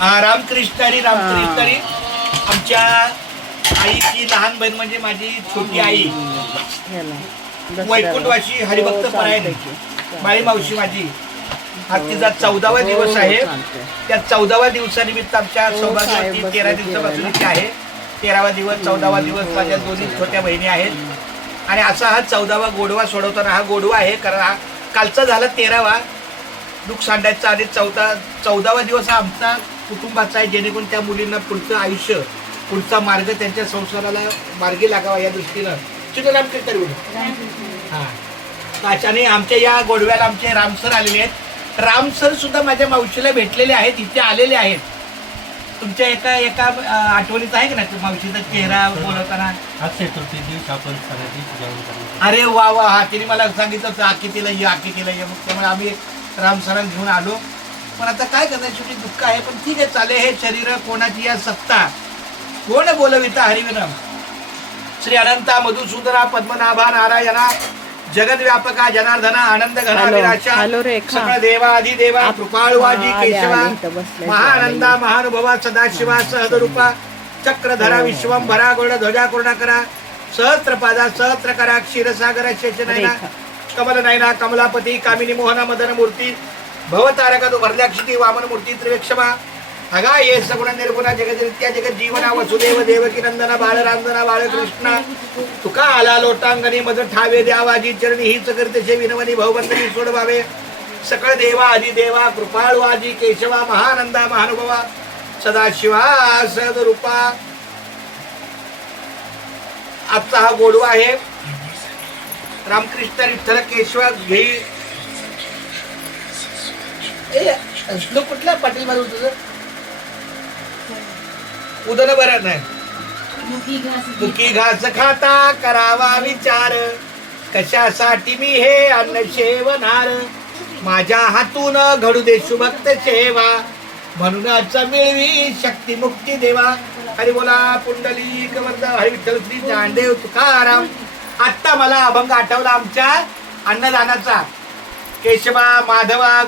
रामकृष्ण हरी रामकृष्ण हरी. आमच्या आईची लहान बहीण म्हणजे माझी छोटी आई वैकुंठवासी हरिभक्त परायण माळी मावशी माझी. हा तिचा 14वा दिवस आहे. त्या 14व्या दिवसानिमित्त आमच्या सौभाग्यवती 13 दिवसापासून इथे आहे. 13वा दिवस 14वा दिवस माझ्या दोन्ही छोट्या बहिणी आहेत. आणि असा हा 14वा गोडवा सोडवताना हा गोडवा आहे. कारण हा कालचा झाला 13वा दुःख सांडायचा आणि 14वा दिवस हा आमचा कुटुंबाचा आहे. जेणेकरून त्या मुलींना पुढचं आयुष्य पुढचा मार्ग त्यांच्या संसाराला मार्गी लागावा या दृष्टीनं चित्र रामकृष्ण हा. आणि आमच्या या गोडव्याला आमचे रामसर आलेले आहेत. रामसर सुद्धा माझ्या मावशीला भेटलेले आहेत, इथे आलेले आहेत. तुमच्या एका आठवणीचा आहे का ना मावशीचा चेहरा बोलवताना? चतुर्थी दिवशी आपण अरे वा वा. हा तिने मला सांगितलं आकितीला ये आकितीला ये. मग त्यामुळे आम्ही रामसरांना घेऊन आलो. पण आता काय करणार, शेवटी दुःख आहे. पण ठीक आहे, चाले हे शरीर कोणाची या सत्ता कोण बोलविता हरिविनम. श्री अनंता मधुसूदना पद्मनाभा नारायणा जगद्व्यापका जनार्दना आनंद घना विराशा सकळ देवा अधिदेवा कृपाळवाजी केशवा महानंदा महानुभवा सदाशिवा सहदरूपा चक्रधरा विश्वंभरा गोड ध्वजा करुणाकरा सहस्त्रपादा सहस्त्रकरा क्षीरसागर शेषनयना कमल नयना कमलापती कामिनी मोहना मदन मूर्ती भवतारका तो भरल्याक्षिती वामन मूर्ती त्रिवेक्षमा अगा ये सगुण निर्गुणा जगदरित्या जगत जीवना वसुदेव देवकी नंदना बाळ रांजना बाळकृष्ण तुका आला लोटांगणी मज ठावे द्यावाजी चरणी हीच करते विनवनी भाऊबंधनी सोडवावे सकळ देवा अधिदेवा कृपाळवाजी केशवा महानंदा महानुभवा सदाशिवा सदरूपा. आजचा हा गोडवा आहे. रामकृष्ण विठ्ठल केशवा घे श्लोक कुठला पाटील मारू तुझं उदन बरं नाही. मुकी घास खाता करावा विचार कशासाठी मी हे अन्न शेवणार माझ्या हातून घडू दे शुभक्त सेवा म्हणूनच मिळवी शक्ती मुक्ती देवा. हरी बोला पुंडलिक वरद हरी विठ्ठल श्री ज्ञानदेव तुकाराम. आत्ता मला अभंग आठवला आमच्या अन्नदानाचा. केशवा माधवा